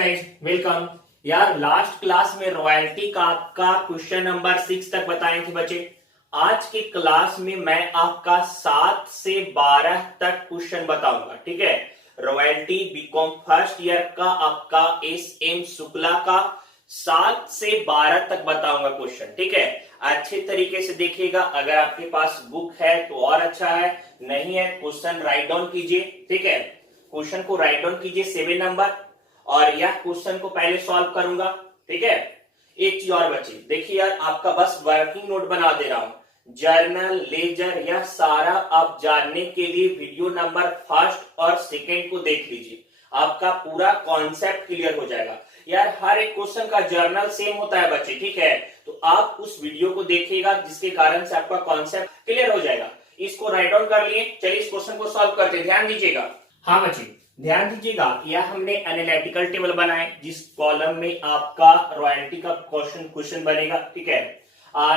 Guys, welcome. यार last class में royalty का आपका क्वेश्चन नंबर 6 तक बताए थे बच्चे। आज के क्लास में मैं आपका 7 से 12 तक क्वेश्चन बताऊंगा, ठीक है। रॉयल्टी बीकॉम फर्स्ट ईयर का आपका एस एम शुक्ला का 7 से 12 तक बताऊंगा क्वेश्चन, ठीक है। अच्छे तरीके से देखिएगा। अगर आपके पास बुक है तो और अच्छा है, नहीं है क्वेश्चन राइट डाउन कीजिए, ठीक है। क्वेश्चन को राइट डाउन कीजिए 7 नंबर, और यह क्वेश्चन को पहले सॉल्व करूंगा, ठीक है। एक चीज और बची, देखिए यार आपका बस वर्किंग नोट बना दे रहा हूं। जर्नल, लेजर, यह सारा आप जानने के लिए वीडियो नंबर फर्स्ट और सेकेंड को देख लीजिए, आपका पूरा कॉन्सेप्ट क्लियर हो जाएगा। यार हर एक क्वेश्चन का जर्नल सेम होता है बच्चे, ठीक है। तो आप उस वीडियो को देखिएगा जिसके कारण से आपका कॉन्सेप्ट क्लियर हो जाएगा। इसको राइट डाउन कर लिए, चलिए इस क्वेश्चन को सॉल्व करते हैं। ध्यान दीजिएगा, हाँ बच्चे ध्यान दीजिएगा। यह हमने एनालिटिकल टेबल बनाए जिस कॉलम में आपका रॉयल्टी का क्वेश्चन बनेगा, ठीक है।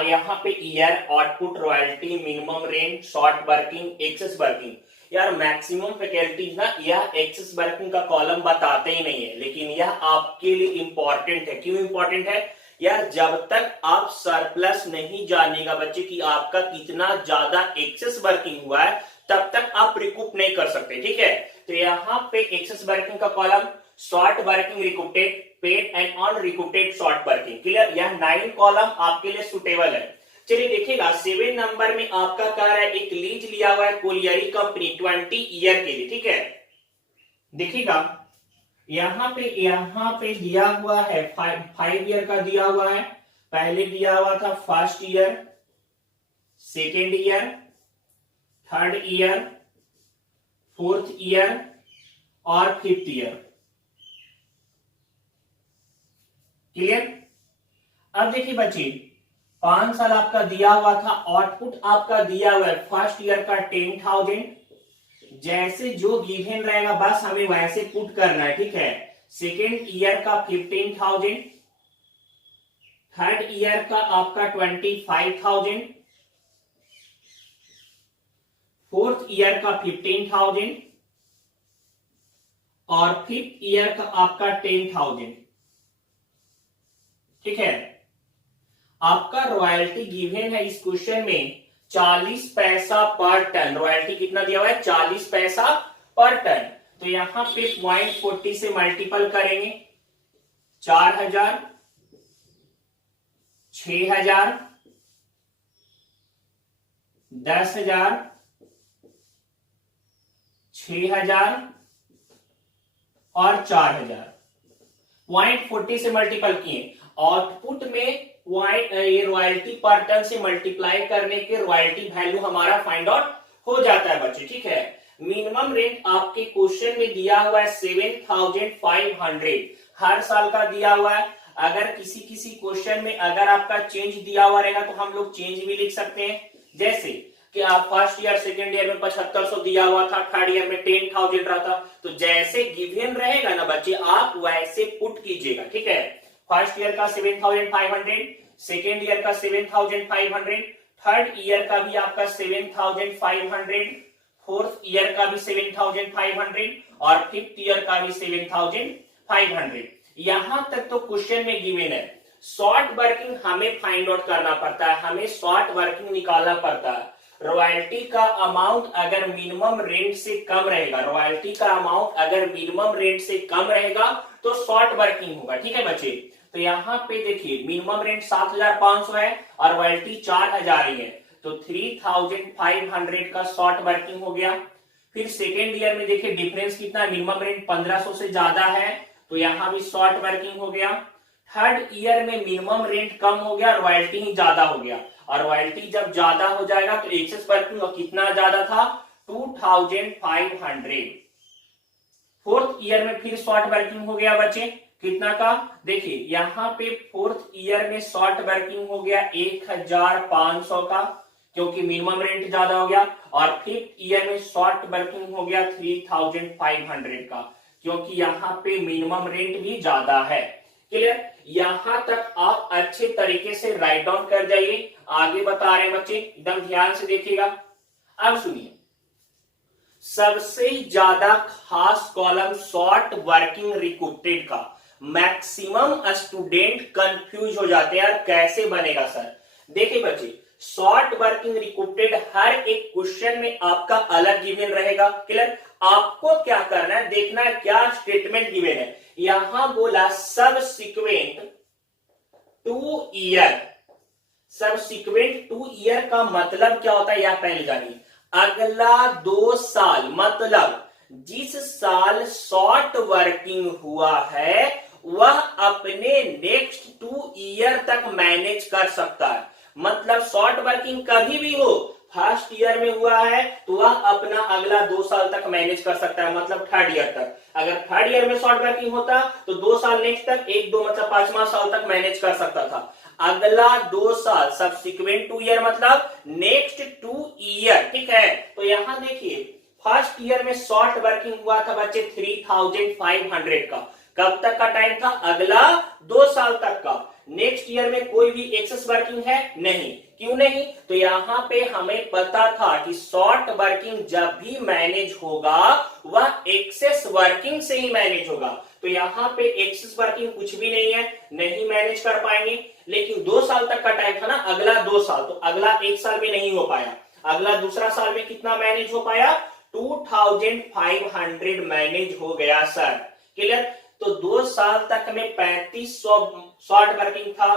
यहाँ पे year, output, royalty, minimum rent, short working, excess working. यार मैक्सिमम फैकल्टीज ना यह एक्सेस वर्किंग का कॉलम बताते ही नहीं है, लेकिन यह आपके लिए इंपॉर्टेंट है। क्यों इंपॉर्टेंट है यार? जब तक आप सरप्लस नहीं जानिएगा बच्चे कि आपका कितना ज्यादा एक्सेस वर्किंग हुआ है, तब तक आप रिकूप नहीं कर सकते, ठीक है। तो यहाँ पे एक्सेस वर्किंग का column, short working recouped, paid and on recouped short working, clear. यह 9 कॉलम आपके लिए सुटेबल है। चलिए देखिएगा 7 नंबर में आपका कह रहा है एक लीज लिया हुआ है कोलियरी कंपनी 20 ईयर के लिए, ठीक है। देखिएगा यहाँ पे दिया हुआ है 5 ईयर का दिया हुआ है। पहले दिया हुआ था first year, second year, third year, fourth year और फिफ्थ ईयर, क्लियर। अब देखिए बच्चे 5 साल आपका दिया हुआ था। आउटपुट आपका दिया हुआ है फर्स्ट ईयर का 10,000। जैसे जो गिवन रहेगा बस हमें वैसे पुट करना है, ठीक है। सेकेंड ईयर का 15,000, थर्ड ईयर का आपका 25,000, फोर्थ ईयर का 15,000 और फिफ्थ ईयर का आपका 10,000, ठीक है। आपका रॉयल्टी गिवन है इस क्वेश्चन में 40 पैसा पर टन। रॉयल्टी कितना दिया हुआ है? 40 पैसा पर टन। तो यहां पे 0.40 से मल्टीपल करेंगे। 4,000, 6,000, 10,000, 6,000 और 4,000। 0.40 से मल्टीपल किए। आउटपुट में ये रॉयल्टी पर टन से मल्टीप्लाई करने के रॉयल्टी वैल्यू हमारा फाइंड आउट हो जाता है बच्चे, ठीक है। मिनिमम रेंट आपके क्वेश्चन में दिया हुआ है 7,500, हर साल का दिया हुआ है। अगर किसी क्वेश्चन में अगर आपका चेंज दिया हुआ रहेगा तो हम लोग चेंज भी लिख सकते हैं। जैसे कि आप फर्स्ट ईयर सेकेंड ईयर में 7,500 दिया हुआ था, थर्ड ईयर में 10,000 रहा था। तो जैसे गिवन रहेगा ना बच्चे आप वैसे पुट कीजिएगा, ठीक है। फर्स्ट ईयर का 7,500, सेकेंड ईयर का 7,500, थर्ड ईयर का भी आपका 7,500, फोर्थ ईयर का भी 7,500 और फिफ्थ ईयर का भी 7,500। यहां तक तो क्वेश्चन में गिवन है। शॉर्ट वर्किंग हमें फाइंड आउट करना पड़ता है, हमें शॉर्ट वर्किंग निकालना पड़ता है। रॉयल्टी का अमाउंट अगर मिनिमम रेंट से कम रहेगा, रॉयल्टी का अमाउंट अगर मिनिमम रेंट से कम रहेगा तो शॉर्ट वर्किंग होगा, ठीक है बच्चे। तो यहाँ पे देखिए मिनिमम रेंट 7,500 है और रॉयल्टी 4,000 ही है, तो 3,500 का शॉर्ट वर्किंग हो गया। फिर सेकेंड ईयर में देखिए डिफरेंस कितना है, मिनिमम रेंट 1,500 से ज्यादा है तो यहाँ भी शॉर्ट वर्किंग हो गया। थर्ड ईयर में मिनिमम रेंट कम हो गया, रॉयल्टी ही ज्यादा हो गया, और रॉयल्टी जब ज्यादा हो जाएगा तो एक्सेस वर्किंग कितना ज्यादा था? 2,500। फोर्थ ईयर में फिर शॉर्ट वर्किंग हो गया बच्चे, कितना का? देखिए यहाँ पे फोर्थ ईयर में शॉर्ट वर्किंग हो गया 1,500 का, क्योंकि मिनिमम रेंट ज्यादा हो गया। और फिफ्थ ईयर में शॉर्ट वर्किंग हो गया 3,500 का, क्योंकि यहाँ पे मिनिमम रेंट भी ज्यादा है, क्लियर। यहां तक आप अच्छे तरीके से राइट डाउन कर जाइए। आगे बता रहे हैं बच्चे, एकदम ध्यान से देखिएगा। अब सुनिए, सबसे ज्यादा खास कॉलम शॉर्ट वर्किंग रिक्रूटेड का, मैक्सिमम स्टूडेंट कंफ्यूज हो जाते हैं यार कैसे बनेगा सर। देखिए बच्चे, शॉर्ट वर्किंग रिकॉर्डेड हर एक क्वेश्चन में आपका अलग गिवन रहेगा। क्लियर? आपको क्या करना है, देखना है क्या स्टेटमेंट गिवन है। यहां बोला सबसिक्वेंट 2 ईयर। सबसिक्वेंट 2 ईयर का मतलब क्या होता है यह पहले जानिए। अगला 2 साल, मतलब जिस साल शॉर्ट वर्किंग हुआ है वह अपने नेक्स्ट 2 ईयर तक मैनेज कर सकता है। मतलब शॉर्ट वर्किंग कभी भी हो, फर्स्ट ईयर में हुआ है तो वह अपना अगला 2 साल तक मैनेज कर सकता है, मतलब थर्ड ईयर तक। अगर थर्ड ईयर में शॉर्ट वर्किंग होता तो 2 साल नेक्स्ट तक, 1-2 मतलब 5वां साल तक मैनेज कर सकता था। अगला 2 साल, सबसिक्वेंट 2 ईयर मतलब नेक्स्ट 2 ईयर। ठीक है, तो यहां देखिए फर्स्ट ईयर में शॉर्ट वर्किंग हुआ था बच्चे 3500 का। कब तक का टाइम था? अगला 2 साल तक का। नेक्स्ट ईयर में कोई भी एक्सेस वर्किंग है नहीं। क्यों नहीं? तो यहां पे हमें पता था कि शॉर्ट वर्किंग जब भी मैनेज होगा वह एक्सेस वर्किंग से ही मैनेज होगा। तो यहां पे एक्सेस वर्किंग कुछ भी नहीं है, नहीं मैनेज कर पाएंगे। लेकिन 2 साल तक का टाइम था ना, अगला 2 साल, तो अगला 1 साल में नहीं हो पाया। अगला दूसरा साल में कितना मैनेज हो पाया? 2500 मैनेज हो गया सर। क्लियर? तो 2 साल तक में 3500 शॉर्ट वर्किंग था,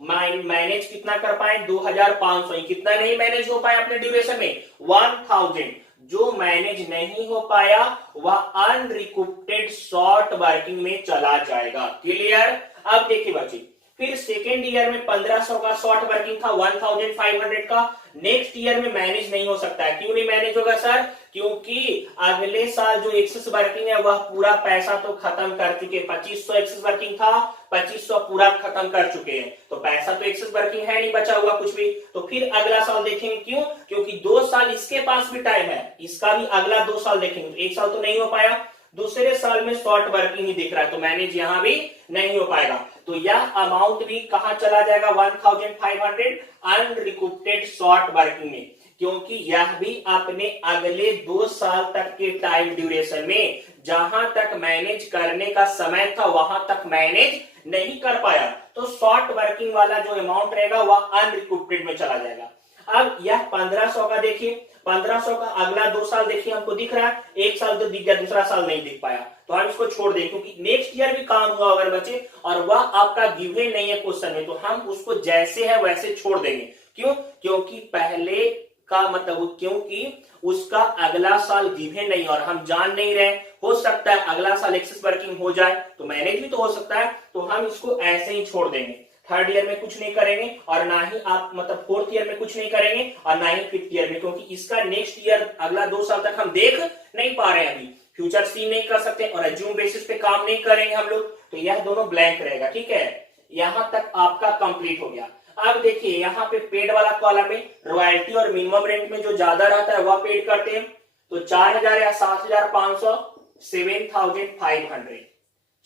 मैनेज कितना कर पाए? 2500। कितना नहीं मैनेज हो पाया अपने ड्यूरेशन में? 1000। जो मैनेज नहीं हो पाया वह अनरिकॉर्डेड शॉर्ट वर्किंग में चला जाएगा। क्लियर? अब देखिए बच्चे, फिर सेकेंड ईयर में 1500 का शॉर्ट वर्किंग था, 1500 का। नेक्स्ट ईयर में मैनेज नहीं हो सकता है। क्यों नहीं मैनेज होगा सर? क्योंकि अगले साल जो एक्सेस वर्किंग है वह पूरा पैसा तो खत्म कर चुके। 2500 एक्सेस वर्किंग था, 2500 पूरा खत्म कर चुके हैं, तो पैसा तो एक्सेस वर्किंग है नहीं, बचा हुआ कुछ भी। तो फिर अगला साल देखेंगे। क्यों? क्योंकि 2 साल इसके पास भी टाइम है, इसका भी अगला 2 साल देखेंगे। तो 1 साल तो नहीं हो पाया, दूसरे साल में शॉर्ट वर्किंग ही दिख रहा है, तो मैनेज यहां भी नहीं हो पाएगा। तो यह अमाउंट भी कहां चला जाएगा? 1500 अनरिकॉर्डेड शॉर्ट वर्किंग में, क्योंकि यह भी अपने अगले 2 साल तक के टाइम ड्यूरेशन में जहां तक मैनेज करने का समय था वहां तक मैनेज नहीं कर पाया। तो शॉर्ट वर्किंग वाला जो अमाउंट रहेगा वह अनरिकॉर्डेड में चला जाएगा। अब यह 1500 का देखिए, 1500 का अगला 2 साल देखिए हमको दिख रहा है। 1 साल तो दिख गया, दूसरा साल नहीं दिख पाया, तो हम इसको छोड़ दें, क्योंकि नेक्स्ट ईयर भी काम हुआ अगर बच्चे और वह आपका गिवन नहीं है क्वेश्चन में, तो हम उसको जैसे है वैसे छोड़ देंगे। क्यों? क्योंकि पहले का मतलब, क्योंकि उसका अगला साल गिवन नहीं और हम जान नहीं रहे, हो सकता है अगला साल एक्सेस वर्किंग हो जाए तो मैनेज भी तो हो सकता है, तो हम इसको ऐसे ही छोड़ देंगे। थर्ड ईयर में कुछ नहीं करेंगे और ना ही आप मतलब फोर्थ ईयर में कुछ नहीं करेंगे और ना ही फिफ्थ ईयर में, क्योंकि इसका नेक्स्ट ईयर अगला 2 साल तक हम देख नहीं पा रहे हैं, अभी फ्यूचर सी नहीं कर सकते और एज्यूम बेसिस पे काम नहीं करेंगे हम लोग, तो यह दोनों ब्लैंक रहेगा। ठीक है, यहां तक आपका कंप्लीट हो गया। अब देखिए यहाँ पे पेड वाला कॉलम में रॉयल्टी और मिनिमम रेंट में जो ज्यादा रहता है वह पेड करते हैं, तो 4000 या 7500 7500,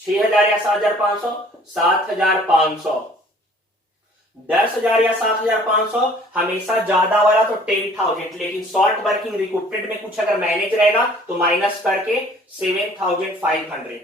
6000 या 7500 7500, 10,000 या 7,500 हमेशा ज्यादा वाला तो 10,000, लेकिन शॉर्ट वर्किंग रिकॉर्डेड में कुछ अगर मैनेज रहेगा तो माइनस करके 7,500।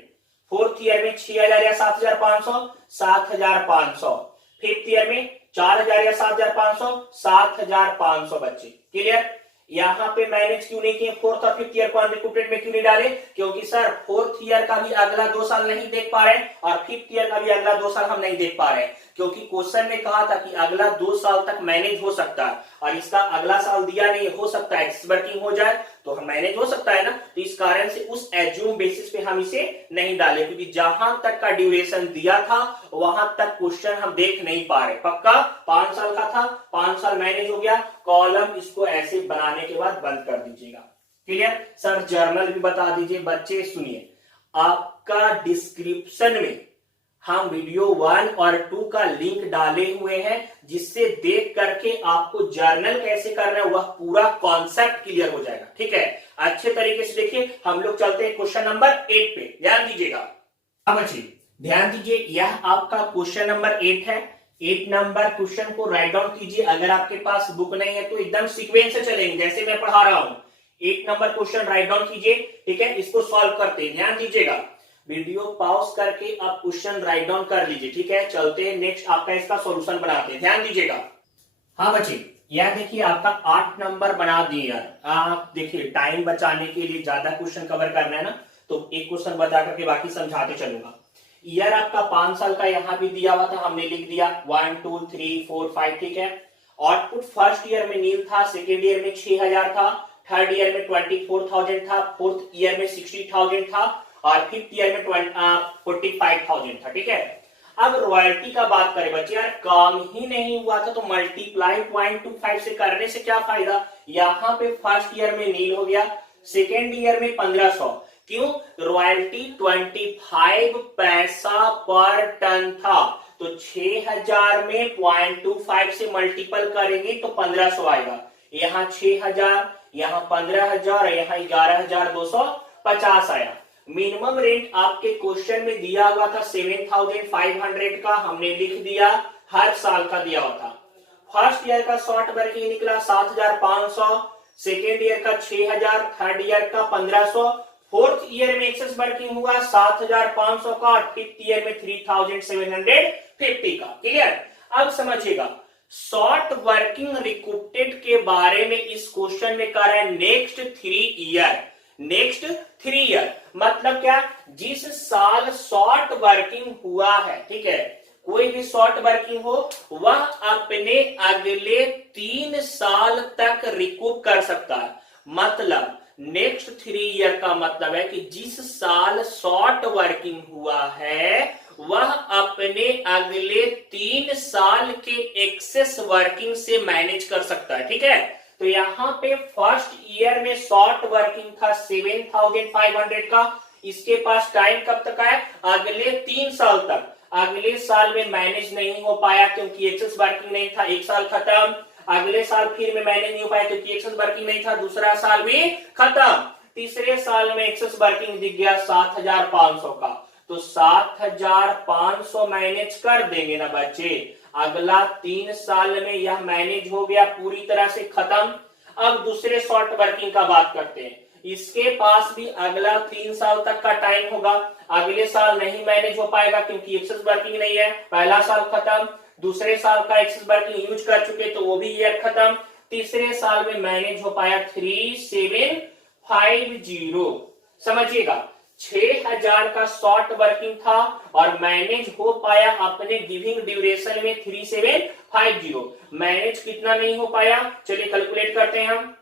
फोर्थ ईयर में 6,000 या 7,500 7,500, फिफ्थ ईयर में 4,000 या 7,500 7,500 बच्चे। क्लियर? यहां पे मैनेज क्यों नहीं किए फोर्थ और फिफ्थ ईयर को अनरिकॉर्डेड में क्यों नहीं डाले? क्योंकि सर फोर्थ ईयर का भी अगला 2 साल नहीं देख पा रहे और फिफ्थ ईयर का भी अगला 2 साल हम नहीं देख पा रहे, क्योंकि क्वेश्चन में कहा था कि अगला 2 साल तक मैनेज हो सकता है और इसका अगला साल दिया नहीं, हो सकता है एक्सेस वर्किंग हो जाए तो हम मैनेज हो सकता है ना, तो इस कारण से उस एज्यूम बेसिस पे हम इसे नहीं डाले, क्योंकि जहां तक का ड्यूरेशन दिया था वहां तक क्वेश्चन हम देख नहीं पा रहे। पक्का 5 साल का था, 5 साल मैनेज हो गया, कॉलम इसको ऐसे बनाने के बाद बंद कर दीजिएगा। क्लियर? सर जर्नल भी बता दीजिए। बच्चे सुनिए, आपका डिस्क्रिप्शन में हम वीडियो 1 और 2 का लिंक डाले हुए हैं, जिससे देख करके आपको जर्नल कैसे करना है वह पूरा कॉन्सेप्ट क्लियर हो जाएगा। ठीक है, अच्छे तरीके से देखिए। हम लोग चलते हैं क्वेश्चन नंबर 8 पे, ध्यान दीजिएगा। अब बच्चे ध्यान दीजिए, यह आपका क्वेश्चन नंबर 8 है। 8 नंबर क्वेश्चन को राइट डाउन कीजिए। अगर आपके पास बुक नहीं है तो एकदम सीक्वेंस से चलेंगे जैसे मैं पढ़ा रहा हूं। 8 नंबर क्वेश्चन राइट डाउन कीजिए। ठीक है, इसको सॉल्व करते हैं, ध्यान दीजिएगा। वीडियो पॉज करके आप क्वेश्चन राइट डाउन कर लीजिए, ठीक है। चलते हैं नेक्स्ट, आपका इसका सॉल्यूशन बनाते हैं, ध्यान दीजिएगा। हाँ बच्चे, यह देखिए आपका 8 नंबर बना दिए यार। आप देखिए टाइम बचाने के लिए ज्यादा क्वेश्चन कवर करना है ना, तो एक क्वेश्चन बता करके बाकी समझाते चलूंगा। ईयर आपका 5 साल का यहां भी दिया हुआ था, हमने लिख दिया 1 2 3 4 5, ठीक है। आउटपुट फर्स्ट ईयर में नील था, सेकेंड ईयर में 6000 था, थर्ड ईयर में 24,000 था, फोर्थ ईयर में 60,000 था और फिफ्थ ईयर में 45,000 था, ठीक है। अब रॉयल्टी का बात करें बच्चे, यार काम ही नहीं हुआ था तो मल्टीप्लाई 0.25 से करने से क्या फायदा। यहां पे फर्स्ट ईयर में नील हो गया, सेकेंड ईयर में 1500, क्यों, रॉयल्टी 25 पैसा पर टन था, तो 6000 में 0.25 से मल्टीपल करेंगे तो 1500 आएगा। यहाँ 6000, यहाँ 15,000, यहाँ 11,250 आया। मिनिमम रेंट आपके क्वेश्चन में दिया हुआ था 7,500 का, हमने लिख दिया हर साल का दिया हुआ था। फर्स्ट ईयर का शॉर्ट वर्किंग निकला 7,500, सेकेंड ईयर का 6,000, थर्ड ईयर का 1,500, फोर्थ ईयर में एक्सेस वर्किंग हुआ 7,500 का और फिफ्थ ईयर में 3,750 का। क्लियर। अब समझिएगा, शॉर्ट वर्किंग रिकूप्टेड के बारे में इस क्वेश्चन में कह रहा है नेक्स्ट 3 ईयर। नेक्स्ट 3 ईयर मतलब क्या, जिस साल शॉर्ट वर्किंग हुआ है, ठीक है, कोई भी शॉर्ट वर्किंग हो वह अपने अगले 3 साल तक रिकूप कर सकता है। मतलब नेक्स्ट 3 ईयर का मतलब है कि जिस साल शॉर्ट वर्किंग हुआ है वह अपने अगले 3 साल के एक्सेस वर्किंग से मैनेज कर सकता है, ठीक है। तो यहां पे फर्स्ट ईयर में शॉर्ट वर्किंग था 7,500 का, इसके पास टाइम कब तक है, अगले 3 साल तक। अगले साल में मैनेज नहीं हो पाया क्योंकि एक्सेस वर्किंग नहीं था, एक साल खत्म। अगले साल फिर में मैनेज नहीं हो पाया क्योंकि एक्सेस वर्किंग नहीं था, दूसरा साल भी खत्म। तीसरे साल में एक्सेस वर्किंग दिख गया 7,500 का, तो 7,500 मैनेज कर देंगे ना बच्चे। अगला 3 साल में यह मैनेज हो गया पूरी तरह से खत्म। अब दूसरे शॉर्ट वर्किंग का बात करते हैं, इसके पास भी अगला 3 साल तक का टाइम होगा। अगले साल नहीं मैनेज हो पाएगा क्योंकि एक्सेस वर्किंग नहीं है, पहला साल खत्म। दूसरे साल का एक्सेस वर्किंग यूज कर चुके तो वो भी ईयर खत्म। तीसरे साल में मैनेज हो पाया 3,750। समझिएगा, 6,000 का शॉर्ट वर्किंग था और मैनेज हो पाया अपने गिविंग ड्यूरेशन में 3,750। मैनेज कितना नहीं हो पाया, चलिए कैलकुलेट करते हैं हम।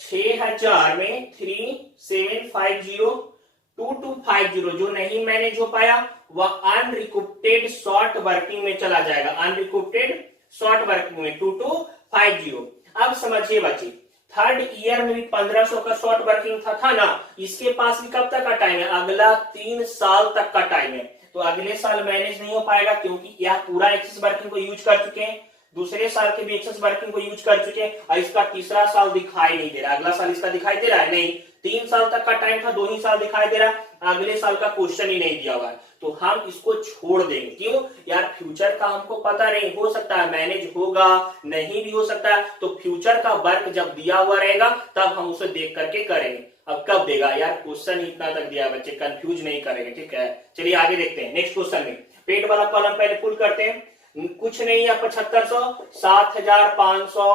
6,000 में 3,750, 2,250 जो नहीं मैनेज हो पाया वह अनरिकूप्टेड शॉर्ट वर्किंग में चला जाएगा, अनरिकूप्टेड शॉर्ट वर्किंग में 2,250। अब समझिए बच्चे, थर्ड ईयर में भी 1,500 का शॉर्ट वर्किंग था ना, इसके पास भी कब तक का टाइम है, अगला 3 साल तक का टाइम है। तो अगले साल मैनेज नहीं हो पाएगा क्योंकि यह पूरा एक्सेस वर्किंग को यूज कर चुके हैं, दूसरे साल के भी एक्सेस वर्किंग को यूज कर चुके हैं और इसका तीसरा साल दिखाई नहीं दे रहा। अगला साल इसका दिखाई दे रहा है नहीं, 3 साल तक का टाइम था, 2 ही साल दिखाई दे रहा, अगले साल का क्वेश्चन ही नहीं दिया हुआ है, तो हम इसको छोड़ देंगे। क्यों यार, फ्यूचर का हमको पता नहीं, हो सकता है मैनेज होगा, नहीं भी हो सकता है, तो फ्यूचर का वर्क जब दिया हुआ रहेगा तब हम उसे देख करके करेंगे। अब कब देगा यार, क्वेश्चन ही इतना तक दिया, बच्चे कंफ्यूज नहीं करेंगे, ठीक है। चलिए आगे देखते हैं नेक्स्ट क्वेश्चन में। पेड वाला कॉलम पहले फुल करते हैं। कुछ नहीं है, 7500, 7,500,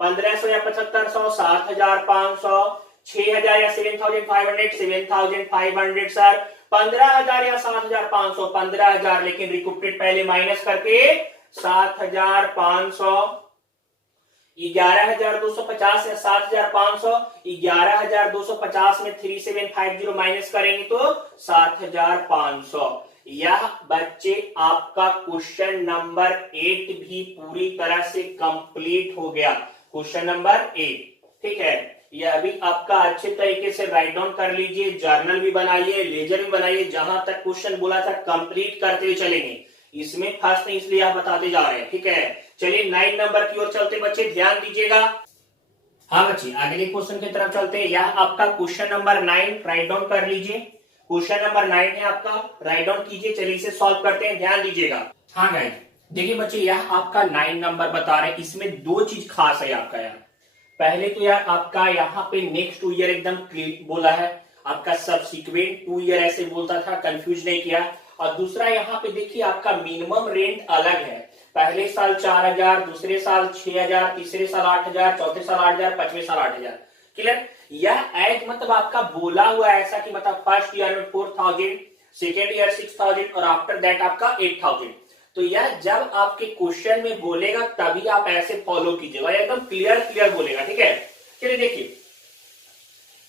1,500 या 7500, 7,500, 6,000 या 7,500, 7,500 सर, 15,000 या 7,500, 15,000, लेकिन रिकूप्टेड पहले माइनस करके 7,500, 11,250 या 7,500, 11,250 में 3,750 माइनस करेंगे तो 7,500। यह बच्चे आपका क्वेश्चन नंबर 8 भी पूरी तरह से कंप्लीट हो गया, क्वेश्चन नंबर 8, ठीक है। यह भी आपका अच्छे तरीके से राइट डाउन कर लीजिए, जर्नल भी बनाइए, लेजर भी बनाइए, जहां तक क्वेश्चन बोला था कंप्लीट करते हुए चलेंगे, इसमें फर्स्ट नहीं इसलिए आप बताते जा रहे हैं, ठीक है। चलिए 9 नंबर की ओर चलते बच्चे, ध्यान दीजिएगा। हाँ बच्चे, अगले क्वेश्चन की तरफ चलते हैं। यह आपका क्वेश्चन नंबर 9 राइट डाउन कर लीजिए, क्वेश्चन नंबर 9 है आपका, राइट डाउन कीजिए। चलिए इसे सॉल्व करते हैं, ध्यान दीजिएगा। हाँ गाइस, देखिए बच्चे, यह आपका 9 नंबर बता रहे हैं, इसमें 2 चीज खास है आपका यार। पहले तो यार आपका यहाँ पे नेक्स्ट ईयर एकदम क्लियर बोला है, आपका सब्सिक्वेंट 2 ईयर ऐसे बोलता था, कंफ्यूज नहीं किया। और दूसरा यहाँ पे देखिए आपका मिनिमम रेंट अलग है, पहले साल 4,000, दूसरे साल 6,000, तीसरे साल 8,000, चौथे साल 8,000, पांचवें साल 8,000। क्लियर? यह एज मतलब आपका बोला हुआ ऐसा कि मतलब फर्स्ट ईयर में 4,000, सेकेंड ईयर 6,000 और आफ्टर दैट आपका 8,000। तो यह जब आपके क्वेश्चन में बोलेगा तभी आप ऐसे फॉलो कीजिएगा, एकदम क्लियर क्लियर बोलेगा। ठीक है, चलिए देखिए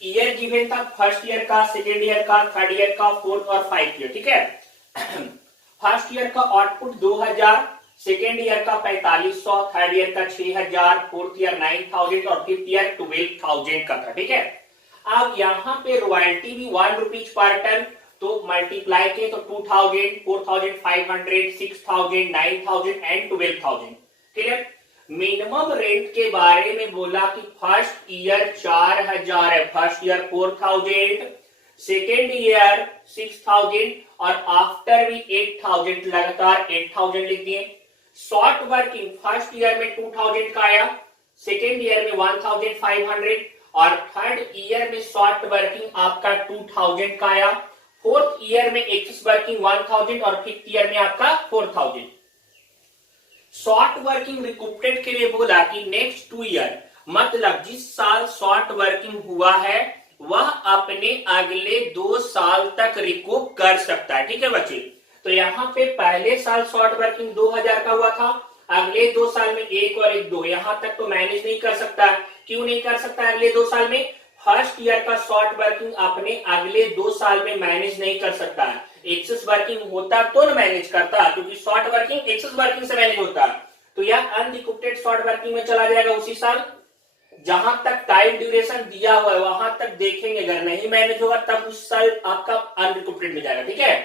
ईयर गिवन था फर्स्ट ईयर का, सेकेंड ईयर का, थर्ड ईयर का, फोर्थ और 5th ईयर। ठीक है, फर्स्ट ईयर का आउटपुट 2,000, सेकेंड ईयर का 4,500, थर्ड ईयर का 6,000, फोर्थ ईयर 9,000 और फिफ्थ ईयर 12,000 का था। ठीक है, अब यहाँ पे रॉयल्टी भी 1 रुपीज पर टन, तो मल्टीप्लाई किए तो 2,000, 4,500, 6,000, 9,000 एंड 12,000। क्लियर? मिनिमम रेंट के बारे में बोला कि फर्स्ट ईयर 4,000 है, फर्स्ट ईयर 4,000, सेकेंड ईयर 6,000 और आफ्टर भी 8,000, लगातार 8,000 लिख दिए। शॉर्ट वर्किंग फर्स्ट ईयर में 2,000 का आया, सेकेंड ईयर में 1,500 और थर्ड ईयर में शॉर्ट वर्किंग आपका 2,000 का आया, फोर्थ ईयर में एक्सेस वर्किंग 1,000 और फिफ्थ ईयर में आपका 4,000। शॉर्ट वर्किंग रिकूपटेड के लिए बोला कि नेक्स्ट 2 ईयर मतलब जिस साल शॉर्ट वर्किंग हुआ है वह अपने अगले 2 साल तक रिकूप कर सकता है। ठीक है बच्चे, तो यहाँ पे पहले साल शॉर्ट वर्किंग 2,000 का हुआ था, अगले 2 साल में 1 और 1 2, यहां तक तो मैनेज नहीं कर सकता। क्यों नहीं कर सकता अगले 2 साल में? फर्स्ट ईयर का शॉर्ट वर्किंग अपने अगले 2 साल में मैनेज नहीं कर सकता है, एक्सेस वर्किंग होता तो न मैनेज करता, क्योंकि शॉर्ट वर्किंग एक्सेस वर्किंग से मैनेज होता है। तो यह अनरिकूपटेड शॉर्ट वर्किंग में चला जाएगा उसी साल, जहां तक टाइम ड्यूरेशन दिया हुआ है वहां तक देखेंगे, अगर नहीं मैनेज होगा तब उस साल आपका अनरिकूपटेड में जाएगा। ठीक है,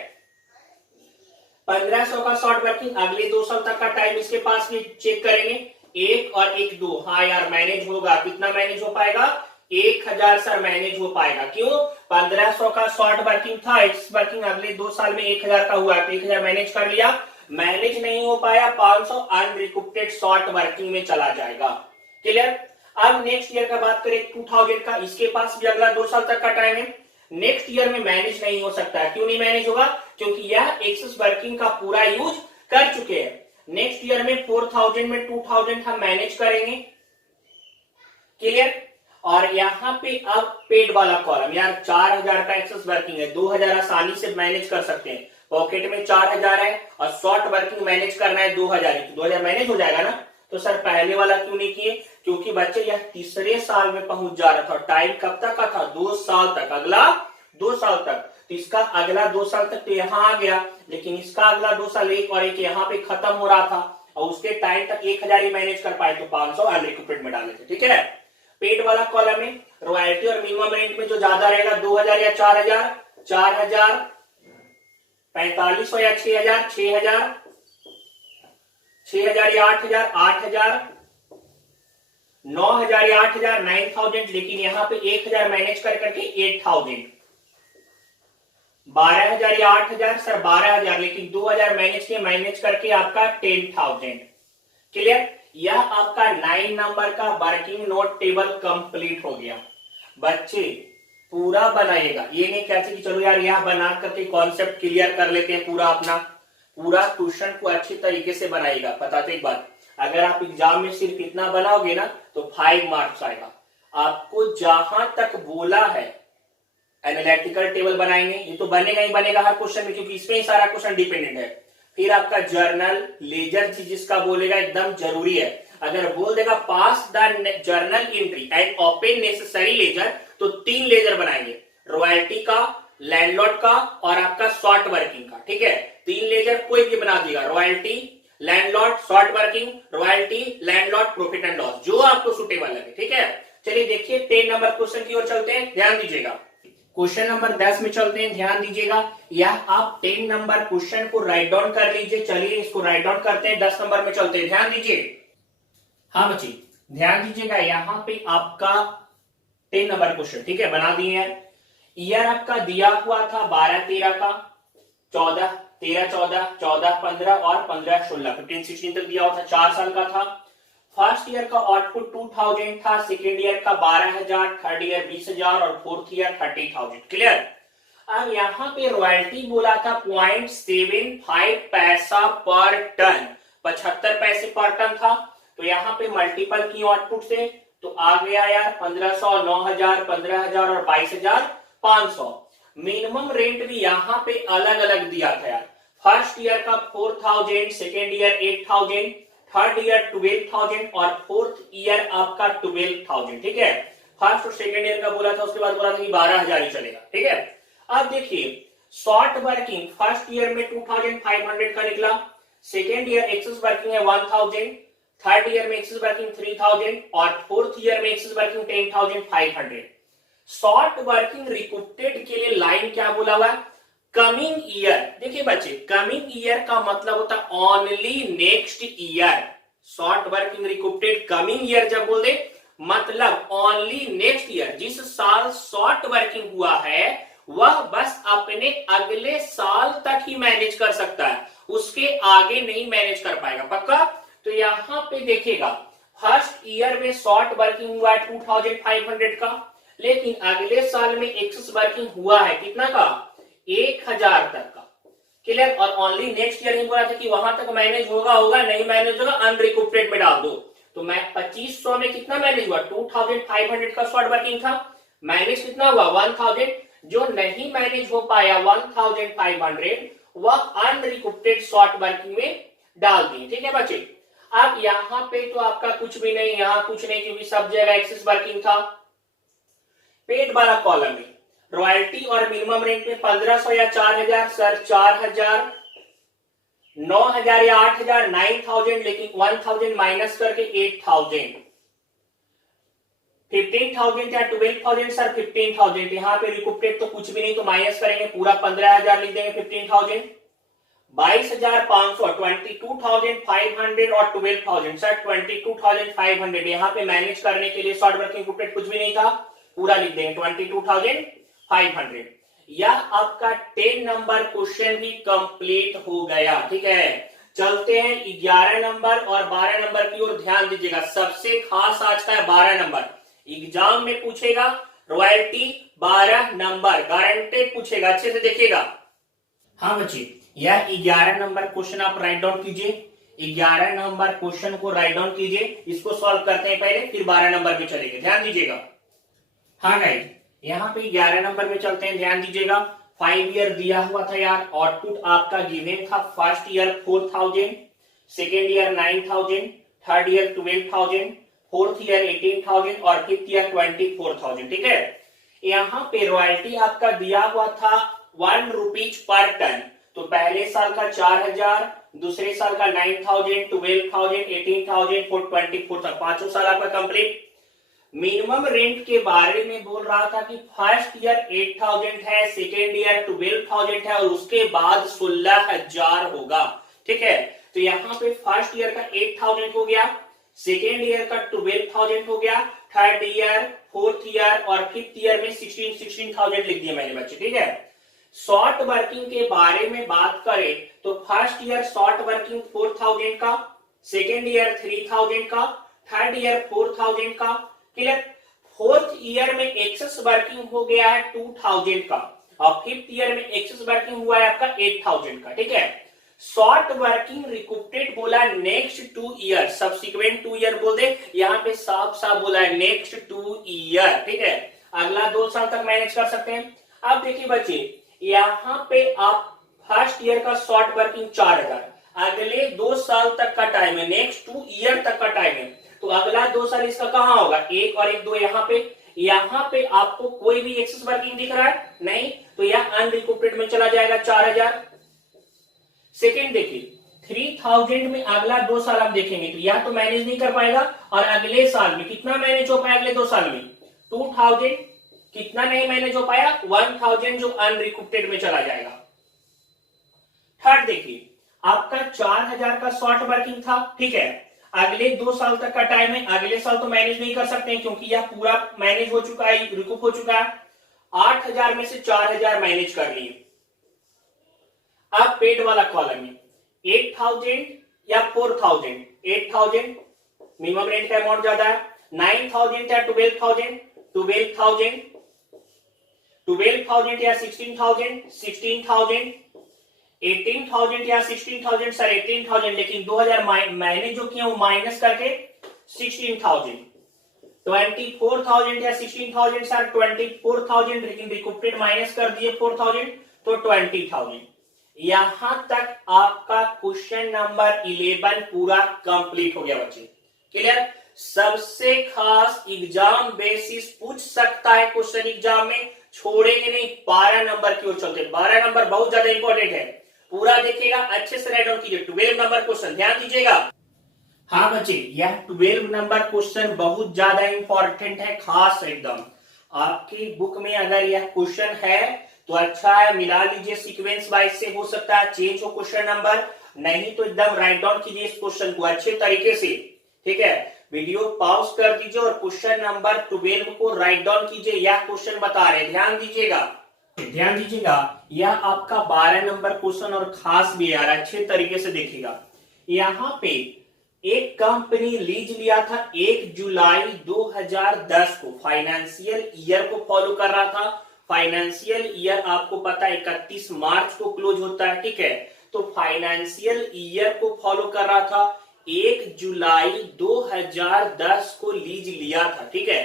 1,500 का शॉर्ट वर्किंग, अगले 2 साल तक का टाइम इसके पास भी चेक करेंगे, 1 और 1 2, हाँ यार मैनेज होगा। कितना मैनेज हो पाएगा? 1,000 सर मैनेज हो पाएगा। क्यों? 1,500 का शॉर्ट वर्किंग था, एक्स वर्किंग अगले 2 साल में 1,000 का हुआ, तो 1,000 मैनेज कर लिया। मैनेज नहीं हो पाया 500 अनरिकूपटेड शॉर्ट वर्किंग में चला जाएगा। क्लियर? अब नेक्स्ट ईयर का बात करें 2,000 का, इसके पास भी अगला 2 साल तक का टाइम है, नेक्स्ट ईयर में मैनेज नहीं हो सकता है। क्यों नहीं मैनेज होगा? क्योंकि यह एक्सेस वर्किंग का पूरा यूज कर चुके हैं। नेक्स्ट ईयर में 4,000 में 2,000 हम मैनेज करेंगे। क्लियर? और यहाँ पे अब पेड वाला कॉलम, यार 4,000 का एक्सेस वर्किंग है, 2,000 आसानी से मैनेज कर सकते हैं, पॉकेट में 4,000 है और शॉर्ट वर्किंग मैनेज करना है 2,000, तो 2,000 मैनेज हो जाएगा ना। तो सर पहले वाला क्यों नहीं किए? क्योंकि बच्चे यह तीसरे साल में पहुंच जा रहा था, टाइम कब तक का था? 2 साल तक, अगला 2 साल तक। तो इसका अगला 2 साल तक तो यहाँ आ गया, लेकिन इसका अगला 2 साल 1 और 1 यहाँ पे खत्म हो रहा था और उसके टाइम तक 1,000 ही मैनेज कर पाए, तो 500 अनरिकूपटेड में डाले थे। ठीक है, पेड वाला कॉलम में रॉयल्टी और मिनिमम रेंट में जो ज्यादा रहेगा 2,000 या 4,000, 4,000, 4,500 या 6,000, 6,000, 6,000 या 8,000, 8,000, 9,000 या 8,000, 9,000, लेकिन यहाँ पे 1,000 मैनेज कर करके 8,000, 12,000 या 8,000, सर 12,000, लेकिन 2,000 मैनेज किए, मैनेज करके आपका 10,000। क्लियर? यह आपका 9 नंबर का वर्किंग नोट टेबल कंप्लीट हो गया। बच्चे पूरा बनाइएगा, ये नहीं कहते कि चलो यार यह बना करके कॉन्सेप्ट क्लियर कर लेते हैं, पूरा अपना पूरा क्वेश्चन को अच्छी तरीके से बनाइएगा। बताते एक बात, अगर आप एग्जाम में सिर्फ इतना बनाओगे ना तो 5 मार्क्स आएगा। आपको जहां तक बोला है एनालिटिकल टेबल बनाएंगे, ये तो बनेगा ही बनेगा हर क्वेश्चन में, क्योंकि इसमें ही सारा क्वेश्चन डिपेंडेंट है। फिर आपका जर्नल लेजर चीज का बोलेगा एकदम जरूरी है, अगर बोल देगा pass the journal entry and open necessary ledger, तो 3 लेजर बनाएंगे, रॉयल्टी का, लैंडलॉर्ड का और आपका शॉर्ट वर्किंग का। ठीक है, 3 लेजर कोई भी बना देगा, royalty, landlord, short working, royalty, landlord, profit and loss, जो आपको सुटेबल लगे। ठीक है, चलिए देखिए 10 नंबर क्वेश्चन की ओर चलते हैं, ध्यान दीजिएगा। क्वेश्चन नंबर 10 में चलते हैं, ध्यान दीजिएगा। यह आप 10 नंबर क्वेश्चन को राइट डाउन कर लीजिए। चलिए इसको राइट डाउन करते हैं, 10 नंबर में चलते हैं, ध्यान दीजिए। हाँ बच्चे ध्यान दीजिएगा, यहाँ पे आपका 10 नंबर क्वेश्चन, ठीक है, बना दिए हैं। ईयर आपका दिया हुआ था 12-13 का, 14-13-14, 14-15 और 15-16, 15-16 तक दिया हुआ था, 4 साल का था। फर्स्ट ईयर का आउटपुट 2000 था, सेकेंड ईयर का 12,000, थर्ड ईयर 20,000 और फोर्थ ईयर 30,000। क्लियर। अब यहाँ पे रॉयल्टी बोला था 0.75 पैसा पर टन, 75 पैसे पर टन था। तो यहाँ पे मल्टीपल की आउटपुट से, तो आ गया यार 1500, 9,000, 15,000 और 22,500। मिनिमम रेंट भी यहाँ पे अलग अलग दिया था यार। फर्स्ट ईयर का 4,000, सेकेंड ईयर 8,000, थर्ड ईयर 12,000 और फोर्थ ईयर आपका 12,000। ठीक है, फर्स्ट और सेकेंड ईयर का बोला था, उसके बाद बोला था कि 12,000 ही चलेगा। ठीक है, अब देखिए शॉर्ट वर्किंग फर्स्ट ईयर में 2,500 का निकला, सेकेंड ईयर एक्सेस वर्किंग है 1,000, थर्ड ईयर में एक्सेस वर्किंग 3,000 और फोर्थ ईयर में एक्सेस वर्किंग 10,500। शॉर्ट वर्किंग रिकूप्टेड के लिए लाइन क्या बोला हुआ, कमिंग ईयर। देखिए बच्चे, कमिंग ईयर का मतलब होता है only next year. Short working recouped coming year जब बोल दे, मतलब ओनली नेक्स्ट ईयर, जिस साल शॉर्ट वर्किंग हुआ है वह बस अपने अगले साल तक ही मैनेज कर सकता है, उसके आगे नहीं मैनेज कर पाएगा। पक्का। तो यहां पे देखिएगा फर्स्ट ईयर में शॉर्ट वर्किंग हुआ है 2,500 का, लेकिन अगले साल में एक्सेस वर्किंग हुआ है कितना का, 1,000 तक का। क्लियर। और ओनली नेक्स्ट ईयर ही बोला था कि वहां तक मैनेज होगा, नहीं मैनेज होगा अनरिकूपरेट में डाल दो। तो मैं 2500 में कितना मैनेज हुआ, 2,500 का शॉर्ट वर्किंग था, मैनेज कितना हुआ 1,000। जो नहीं मैनेज हो पाया 1,500 वह अनरिकूपरेट शॉर्ट वर्किंग में डाल दिए। ठीक है बच्चे। अब यहां पे तो आपका कुछ भी नहीं, यहां कुछ नहीं क्योंकि सब जगह एक्सेस वर्किंग था। पेड वाला कॉलम में रॉयल्टी और मिनिमम रेंट में 1,500 या 4,000, सर 4,000, 9,000 या 8,000, 9,000, लेकिन 1,000 माइनस करके 8,000, 15,000 या 12,000, सर 15,000। यहाँ पे रिकूपटेड तो कुछ भी नहीं, तो माइनस करेंगे पूरा 15,000 लिख देंगे 15,000, 22,500, 22,500 और 12,000, सर 22,500। यहाँ पे मैनेज करने के लिए शॉर्ट वर्किंग रिकूपटेड कुछ भी नहीं था, पूरा लिख देंगे 22,500। यह आपका 10 नंबर क्वेश्चन भी कंप्लीट हो गया। ठीक है, चलते हैं 11 नंबर और 12 नंबर की ओर ध्यान दीजिएगा। सबसे खास आज का है 12 नंबर, एग्जाम में पूछेगा रॉयल्टी 12 नंबर गारंटेड पूछेगा, अच्छे से देखिएगा। हाँ बच्चे, यह 11 नंबर क्वेश्चन आप राइट डाउन कीजिए, 11 नंबर क्वेश्चन को राइट डाउन कीजिए, इसको सॉल्व करते हैं पहले, फिर 12 नंबर में चलेंगे, ध्यान दीजिएगा। हाँ गाइस, यहाँ पे 11 नंबर में चलते हैं, ध्यान दीजिएगा। 5 ईयर दिया हुआ था यार, आउटपुट आपका गिवन था first year 4,000, second year 9,000, third year 12,000, fourth year 18,000 और फिफ्थ ईयर 24,000। ठीक है, यहाँ पे रॉयल्टी आपका दिया हुआ था 1 रुपीज पर टन। तो पहले साल का 4,000, दूसरे साल का 9,000, 12,000, 18,000, 24,000, पांचों साल आपका कंप्लीट। मिनिमम रेंट के बारे में बोल रहा था कि फर्स्ट ईयर 8,000 है, सेकेंड ईयर 12,000 है और उसके बाद 16,000 होगा। ठीक है, तो यहाँ पे फर्स्ट ईयर का 8,000 हो गया, सेकेंड ईयर का 12,000 हो गया, थर्ड ईयर, फोर्थ ईयर और फिफ्थ ईयर में 16,000 लिख दिया मैंने बच्चे। ठीक है, शॉर्ट वर्किंग के बारे में बात करें तो फर्स्ट ईयर शॉर्ट वर्किंग 4,000 का, सेकेंड ईयर 3,000 का, थर्ड ईयर 4,000 का। क्लियर। फोर्थ ईयर में एक्सेस वर्किंग हो गया है 2,000 का और फिफ्थ ईयर में एक्सेस वर्किंग हुआ है आपका 8,000 का। ठीक है, शॉर्ट वर्किंग रिकूपटेड बोला नेक्स्ट 2 ईयर, सब्सिक्वेंट 2 ईयर बोल दे, यहाँ पे साफ साफ बोला है नेक्स्ट 2 ईयर। ठीक है, अगला 2 साल तक मैनेज कर सकते हैं। अब देखिए बच्चे, यहाँ पे आप फर्स्ट ईयर का शॉर्ट वर्किंग 4,000, अगले 2 साल तक का टाइम है, नेक्स्ट 2 ईयर तक का टाइम है, तो अगला 2 साल इसका कहां होगा, 1 और 1 2 यहाँ पे आपको कोई भी एक्सेस वर्किंग दिख रहा है नहीं, तो यह अनरिकूपरेट में चला जाएगा 4,000। सेकेंड देखिए 3,000 में अगला 2 साल आप देखेंगे तो यह तो मैनेज नहीं कर पाएगा, और अगले साल में कितना मैनेज हो पाया, अगले 2 साल में 2,000, कितना नहीं मैनेज हो पाया 1,000 जो अनरिकूपरेट में चला जाएगा। थर्ड देखिए आपका 4,000 का शॉर्ट वर्किंग था। ठीक है, अगले 2 साल तक का टाइम है, अगले साल तो मैनेज नहीं कर सकते हैं क्योंकि यह पूरा मैनेज हो चुका है, रिकूप हो चुका है। 8,000 में से 4,000 मैनेज कर लिए। अब पेड वाला कॉलम में 8,000 या 4,000, 8,000 मिनिमम रेंट का अमाउंट ज्यादा है, 9,000 या 12,000, 12,000, 12,000 या 16,000, 16,000, 18,000 या 16,000 सर 18,000, लेकिन 2,000 मैंने जो किया वो माइनस करके 16,000, 24,000 या 16,000 सर 24,000, लेकिन रिकूपटेड माइनस कर दिए 4,000 तो 20,000। यहां तक आपका क्वेश्चन नंबर 11 पूरा कंप्लीट हो गया बच्चे। क्लियर? सबसे खास एग्जाम बेसिस पूछ सकता है क्वेश्चन एग्जाम में, छोड़ेंगे नहीं, 12 नंबर की ओर चलते। 12 नंबर बहुत ज्यादा इंपॉर्टेंट है, पूरा देखिएगा, अच्छे से राइट डाउन कीजिए। 12 नंबर क्वेश्चन ध्यान दीजिएगा। हाँ बच्चे, यह 12 नंबर क्वेश्चन बहुत ज्यादा इंपॉर्टेंट है, खास एकदम। आपकी बुक में अगर यह क्वेश्चन है तो अच्छा है, मिला लीजिए सीक्वेंस वाइज से, हो सकता है चेंज हो क्वेश्चन नंबर, नहीं तो एकदम राइट डाउन कीजिए इस क्वेश्चन को अच्छे तरीके से। ठीक है, वीडियो पॉज कर दीजिए और क्वेश्चन नंबर 12 को राइट डाउन कीजिए। यह क्वेश्चन बता रहे, ध्यान दीजिएगा, ध्यान दीजिएगा। यह आपका 12 नंबर क्वेश्चन और खास भी यार, अच्छे तरीके से देखिएगा। यहाँ पे एक कंपनी लीज लिया था 1 जुलाई 2010 को, फाइनेंशियल ईयर को फॉलो कर रहा था। फाइनेंशियल ईयर आपको पता है 31 मार्च को क्लोज होता है। ठीक है, तो फाइनेंशियल ईयर को फॉलो कर रहा था, 1 जुलाई 2010 को लीज लिया था। ठीक है,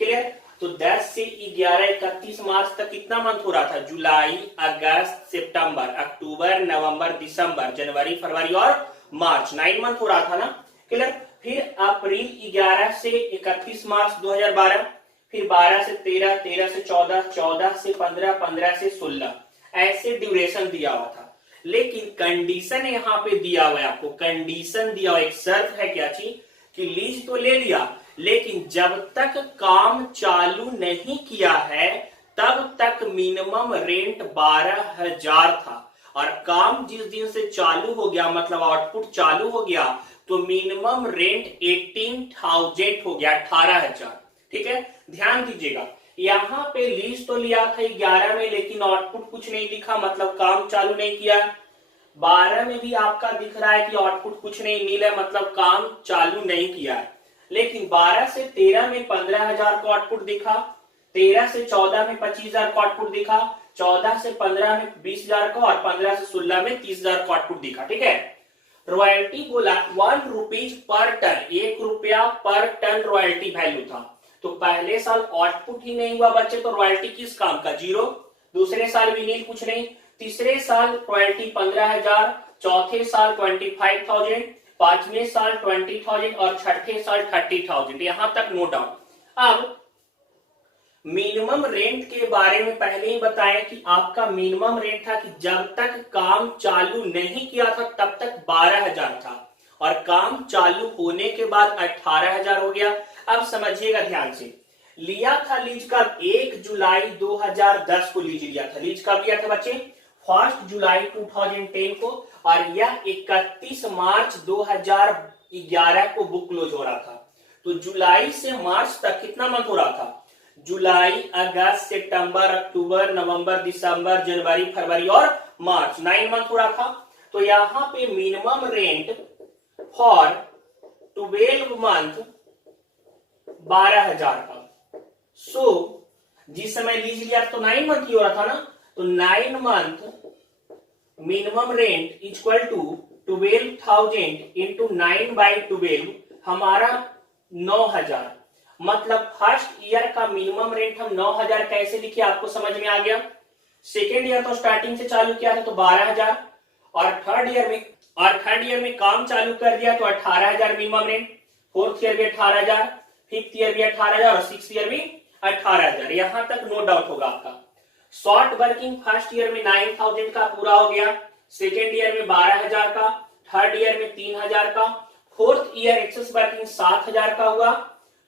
क्लियर? तो 10 से 11 31 मार्च तक कितना मंथ हो रहा था? जुलाई, अगस्त, सितंबर, अक्टूबर, नवंबर, दिसंबर, जनवरी, फरवरी और मार्च, 9 मंथ हो रहा था ना। क्लियर? फिर अप्रैल 11 से 31 मार्च 2012, फिर 12 से 13, 13 से 14, 14 से 15, 15 से 16, ऐसे ड्यूरेशन दिया हुआ था। लेकिन कंडीशन यहाँ पे दिया हुआ है आपको, कंडीशन दिया हुआ, एक शर्त है क्या चीज कि लीज तो ले लिया, लेकिन जब तक काम चालू नहीं किया है तब तक मिनिमम रेंट 12,000 था, और काम जिस दिन से चालू हो गया, मतलब आउटपुट चालू हो गया, तो मिनिमम रेंट 18,000 हो गया, 18,000। ठीक है, ध्यान दीजिएगा। यहाँ पे लीज तो लिया था 11 में, लेकिन आउटपुट कुछ नहीं दिखा, मतलब काम चालू नहीं किया। 12 में भी आपका दिख रहा है कि आउटपुट कुछ नहीं मिला, मतलब काम चालू नहीं किया है। लेकिन 12 से 13 में 15,000 का आउटपुट दिखा, 13 से 14 में 25,000 का आउटपुट दिखा, 14 से 15 में 20,000 का, और 15 से 16 में 30,000 का आउटपुट दिखा। ठीक है, रॉयल्टी बोला 1 रुपीज पर टन, 1 रुपया पर टन रॉयल्टी वैल्यू था। तो पहले साल आउटपुट ही नहीं हुआ बच्चे, तो रॉयल्टी किस काम का? 0। दूसरे साल भी नहीं, कुछ नहीं। तीसरे साल रॉयल्टी 15,000, चौथे साल 25,000, पांचवें साल 20,000 और छठे साल 30,000। यहां तक नो डाउट। अब मिनिमम रेंट के बारे में पहले ही बताएं कि आपका मिनिमम रेंट था कि जब तक काम चालू नहीं किया था तब तक 12,000 था, और काम चालू होने के बाद 18,000 हो गया। अब समझिएगा ध्यान से, लिया था लीज का 1 जुलाई 2010 को लीज लिया था। लीज कब लिया था बच्चे? 1 जुलाई 2010 को, और यह 31 मार्च 2011 को बुक क्लोज हो रहा था। तो जुलाई से मार्च तक कितना मंथ हो रहा था? जुलाई, अगस्त, सितंबर, अक्टूबर, नवंबर, दिसंबर, जनवरी, फरवरी और मार्च, 9 मंथ हो रहा था। तो यहां पे मिनिमम रेंट फॉर 12 मंथ 12,000 का। सो जिस समय लीज लिया तो 9 मंथ ही हो रहा था ना, तो 9 month minimum rent equal to 12,000 into 9/12, हमारा 9,000। मतलब फर्स्ट ईयर का मिनिमम रेंट हम 9,000 कैसे लिखे, आपको समझ में आ गया। सेकेंड ईयर तो स्टार्टिंग से चालू किया था तो 12,000, और थर्ड ईयर में काम चालू कर दिया तो 18,000 मिनिमम रेंट, फोर्थ ईयर भी 18,000, फिफ्थ ईयर भी 18,000 और सिक्स्थ ईयर भी 18,000। यहां तक नो डाउट होगा आपका। शॉर्ट वर्किंग फर्स्ट ईयर में 9,000 का पूरा हो गया, सेकेंड ईयर में 12,000 का, थर्ड ईयर में 3,000 का, फोर्थ ईयर एक्सेस वर्किंग 7,000 का हुआ,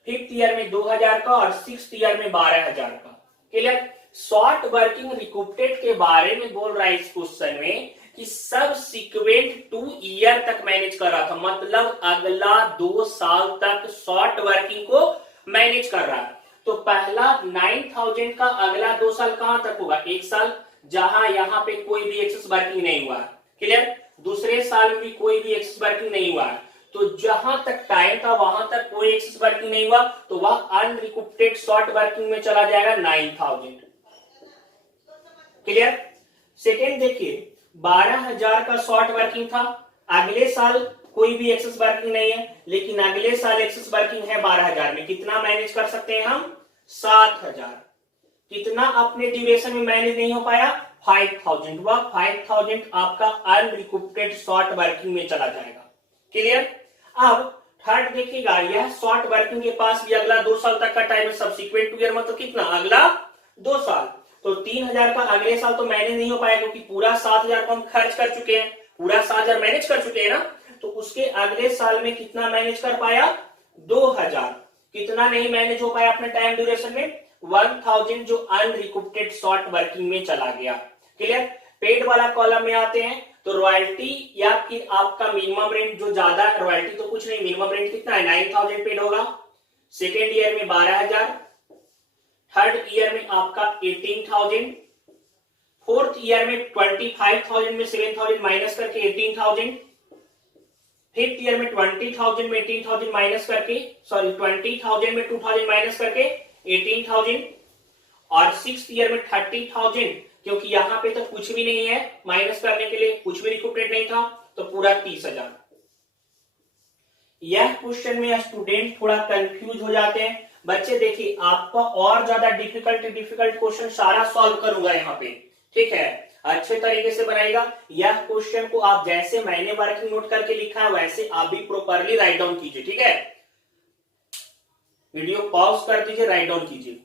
फिफ्थ ईयर में 2,000 का और सिक्स्थ ईयर में 12,000 का। क्लियर? शॉर्ट वर्किंग रिकूपटेड के बारे में बोल रहा है इस क्वेश्चन में कि सब सिक्वेंट 2 ईयर तक मैनेज कर रहा था, मतलब अगला 2 साल तक शॉर्ट वर्किंग को मैनेज कर रहा है। तो पहला 9,000 का अगला 2 साल कहां तक होगा? 1 साल, जहां यहां पे कोई भी एक्सेस वर्किंग नहीं हुआ है। क्लियर? दूसरे साल में भी कोई भी एक्सेस वर्किंग नहीं हुआ है, तो जहां तक टाइम था वहां तक कोई एक्सेस वर्किंग नहीं हुआ, तो वह अनरिकूप्टेड शॉर्ट वर्किंग में चला जाएगा 9000। क्लियर। सेकेंड देखिए, 12000 का शॉर्ट वर्किंग था, अगले साल कोई भी एक्सेस वर्किंग नहीं है, लेकिन अगले साल एक्सेस वर्किंग है 12000 में, कितना मैनेज कर सकते हैं हम? 7000। कितना अपने ड्यूरेशन में मैनेज नहीं हो पाया? 5000। वह 5000 आपका अनरिकूप्टेड शॉर्ट वर्किंग में चला जाएगा। क्लियर। अब थर्ड देखिएगा, यह शॉर्ट वर्किंग के पास भी अगला 2 साल तक का टाइम है, सब्सिक्वेंट ईयर मतलब कितना? अगला 2 साल। तो 3000 का अगले साल तो मैनेज नहीं हो पाया, क्योंकि पूरा 7000 को हम खर्च कर चुके हैं, पूरा 7000 मैनेज कर चुके हैं ना। तो उसके अगले साल में कितना मैनेज कर पाया? 2000। कितना नहीं मैनेज हो पाया अपने टाइम ड्यूरेशन में? 1000, जो अनरिकूप्टेड शॉर्ट वर्किंग में चला गया। क्लियर। पेड वाला कॉलम में आते हैं, तो रॉयल्टी या फिर आपका मिनिमम रेंट, जो ज्यादा रॉयल्टी तो कुछ नहीं, मिनिमम रेंट कितना है? 9000 पेड होगा। सेकेंड ईयर में 12000, थर्ड ईयर में आपका 18000, फोर्थ ईयर में 25000 में 7000 माइनस करके 18000, फिफ्थ ईयर में 20000 में 18000 माइनस करके, सॉरी 20000 में 2000 माइनस करके 18000, और सिक्स ईयर में 30000, क्योंकि यहां पे तो कुछ भी नहीं है माइनस करने के लिए, कुछ भी रिकूपरेट नहीं था, तो पूरा 30000। यह क्वेश्चन में स्टूडेंट थोड़ा कंफ्यूज हो जाते हैं। बच्चे देखिए, आपका और ज्यादा डिफिकल्ट क्वेश्चन सारा सॉल्व करूंगा यहाँ पे, ठीक है। अच्छे तरीके से बनाएगा। यह क्वेश्चन को आप जैसे मैंने वर्किंग नोट करके लिखा है वैसे आप भी प्रॉपरली राइट डाउन कीजिए, ठीक है। वीडियो पॉज कर दीजिए, राइट डाउन कीजिए।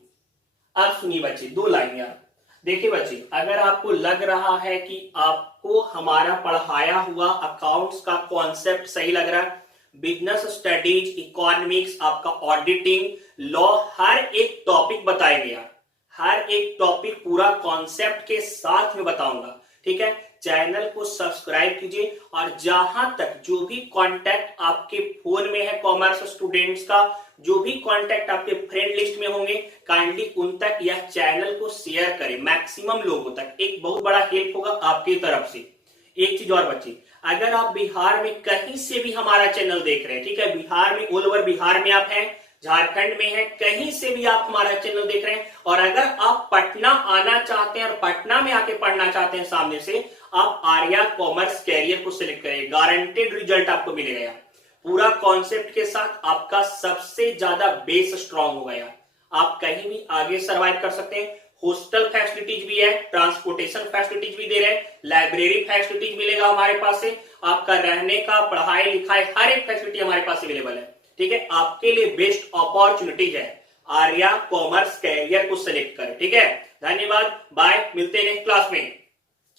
अब सुनिए बच्चे, 2 लाइन यार। देखिए बच्चे, अगर आपको लग रहा है कि आपको हमारा पढ़ाया हुआ अकाउंट्स का कॉन्सेप्ट सही लग रहा है, बिजनेस स्टडीज, इकोनॉमिक्स, आपका ऑडिटिंग, लॉ, हर एक टॉपिक बताया गया, हर एक टॉपिक पूरा कॉन्सेप्ट के साथ में बताऊंगा, ठीक है। चैनल को सब्सक्राइब कीजिए, और जहां तक जो भी कांटेक्ट आपके फोन में है कॉमर्स स्टूडेंट्स का, जो भी कांटेक्ट आपके फ्रेंड लिस्ट में होंगे, काइंडली उन तक यह चैनल को शेयर करें, मैक्सिमम लोगों तक। एक बहुत बड़ा हेल्प होगा आपकी तरफ से। एक चीज और बच्चे, अगर आप बिहार में कहीं से भी हमारा चैनल देख रहे हैं, ठीक है, बिहार में, ऑल ओवर बिहार में आप हैं, झारखंड में है, कहीं से भी आप हमारा चैनल देख रहे हैं, और अगर आप पटना आना चाहते हैं और पटना में आके पढ़ना चाहते हैं सामने से, आप आर्या कॉमर्स कैरियर को सिलेक्ट करिए, गारंटेड रिजल्ट आपको मिलेगा। पूरा कॉन्सेप्ट के साथ आपका सबसे ज्यादा बेस स्ट्रांग होगा यार, आप कहीं भी आगे सर्वाइव कर सकते हैं। हॉस्टल फैसिलिटीज भी है, ट्रांसपोर्टेशन फैसिलिटीज भी दे रहे हैं, लाइब्रेरी फैसिलिटीज मिलेगा हमारे पास से, आपका रहने का, पढ़ाई लिखाई, हर एक फैसिलिटी हमारे पास अवेलेबल है, ठीक है। आपके लिए बेस्ट अपॉर्चुनिटीज है, आर्या कॉमर्स कैरियर को सिलेक्ट करें, ठीक है। धन्यवाद, बाय, मिलते हैं नेक्स्ट क्लास में।